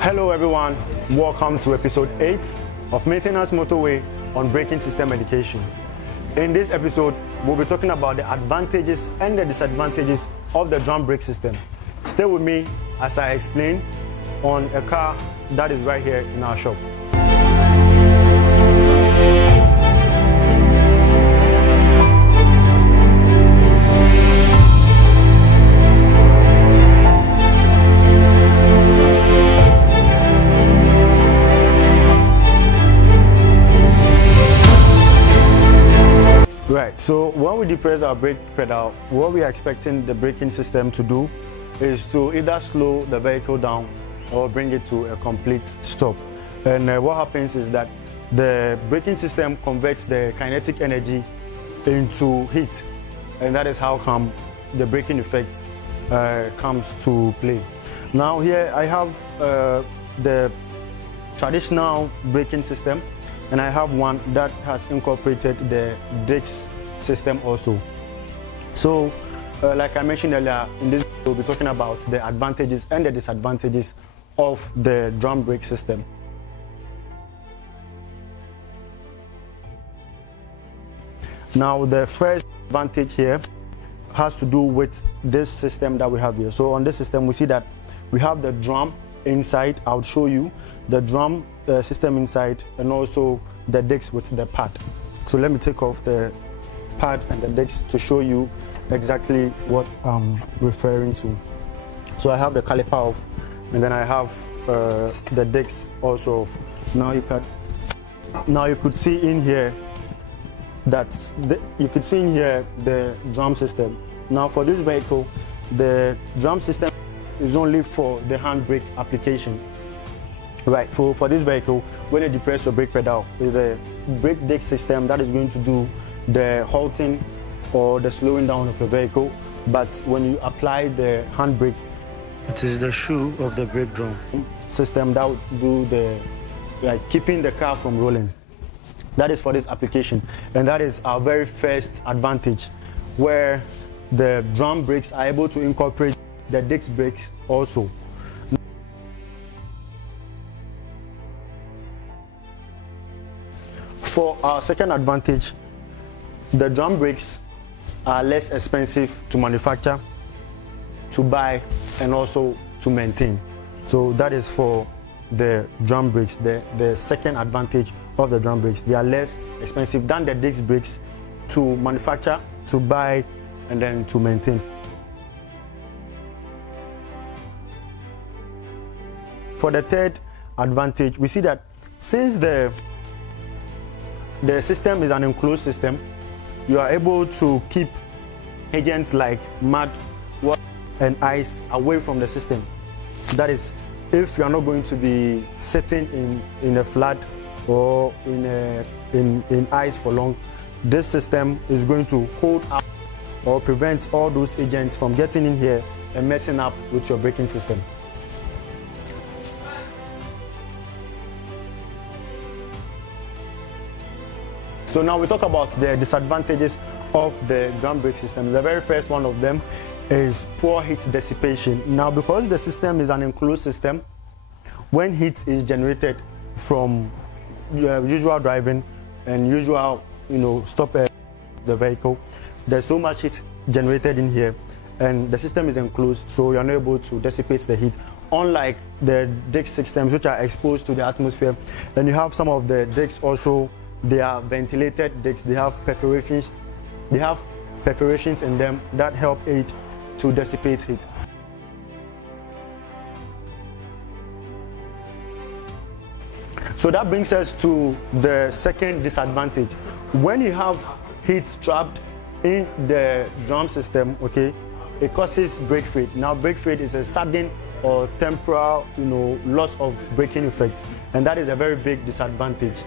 Hello everyone, welcome to episode 8 of Maintenance Motorway on Braking System Education. In this episode, we'll be talking about the advantages and the disadvantages of the drum brake system. Stay with me as I explain on a car that is right here in our shop. Right, so when we depress our brake pedal, what we are expecting the braking system to do is to either slow the vehicle down or bring it to a complete stop. And what happens is that the braking system converts the kinetic energy into heat, and that is how come the braking effect comes to play. Now here I have the traditional braking system, and I have one that has incorporated the dissect system also. So, like I mentioned earlier, in this video, we'll be talking about the advantages and the disadvantages of the drum brake system. Now, the first advantage here has to do with this system that we have here. So, on this system, we see that we have the drum inside. I'll show you the drum system inside, and also the disc with the pad. So let me take off the pad and the disc to show you exactly what I'm referring to. So I have the caliper off, and then I have the disc also off. Now you could see in here that the drum system. Now for this vehicle, the drum system is only for the handbrake application. Right, for this vehicle, when you depress your brake pedal, is the brake disc system that is going to do the halting or the slowing down of the vehicle. But when you apply the handbrake, it is the shoe of the brake drum system that would do the keeping the car from rolling. That is for this application, and that is our very first advantage, where the drum brakes are able to incorporate the disc brakes also. For our second advantage, the drum brakes are less expensive to manufacture, to buy, and also to maintain. So that is for the drum brakes, the second advantage of the drum brakes. They are less expensive than the disc brakes to manufacture, to buy, and then to maintain. For the third advantage, we see that since the system is an enclosed system, you are able to keep agents like mud, water, and ice away from the system. That is, if you are not going to be sitting in a flood or in ice for long, this system is going to hold up or prevent all those agents from getting in here and messing up with your braking system. So now we talk about the disadvantages of the drum brake system. The very first one of them is poor heat dissipation. Now, because the system is an enclosed system, when heat is generated from usual driving and usual, stop the vehicle, there's so much heat generated in here, and the system is enclosed, so you're not able to dissipate the heat. Unlike the disc systems, which are exposed to the atmosphere, and you have some of the discs also. They are ventilated discs. They have perforations. They have perforations in them that help aid to dissipate heat. So that brings us to the second disadvantage. When you have heat trapped in the drum system, okay, it causes brake fade. Now, brake fade is a sudden or temporal, loss of braking effect, and that is a very big disadvantage.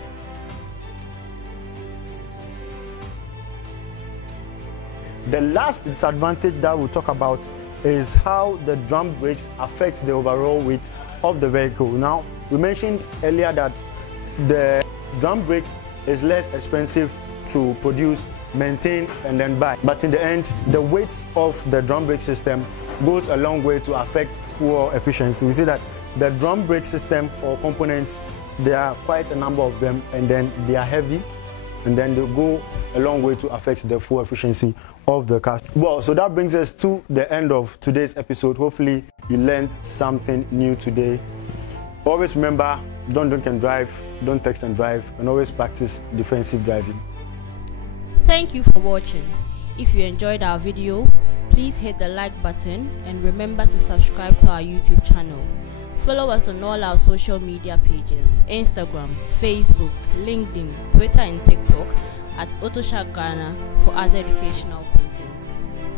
The last disadvantage that we'll talk about is how the drum brakes affect the overall weight of the vehicle. Now, we mentioned earlier that the drum brake is less expensive to produce, maintain, and then buy. But in the end, the weight of the drum brake system goes a long way to affect fuel efficiency. We see that The drum brake system or components, there are quite a number of them, and then they are heavy, and then they go a long way to affect the fuel efficiency of the car. Well, so that brings us to the end of today's episode. Hopefully you learned something new today. Always remember, don't drink and drive, don't text and drive, and always practice defensive driving. Thank you for watching. If you enjoyed our video, please hit the like button and remember to subscribe to our YouTube channel. Follow us on all our social media pages: Instagram, Facebook, LinkedIn, Twitter and TikTok at AutoShack Ghana for other educational content.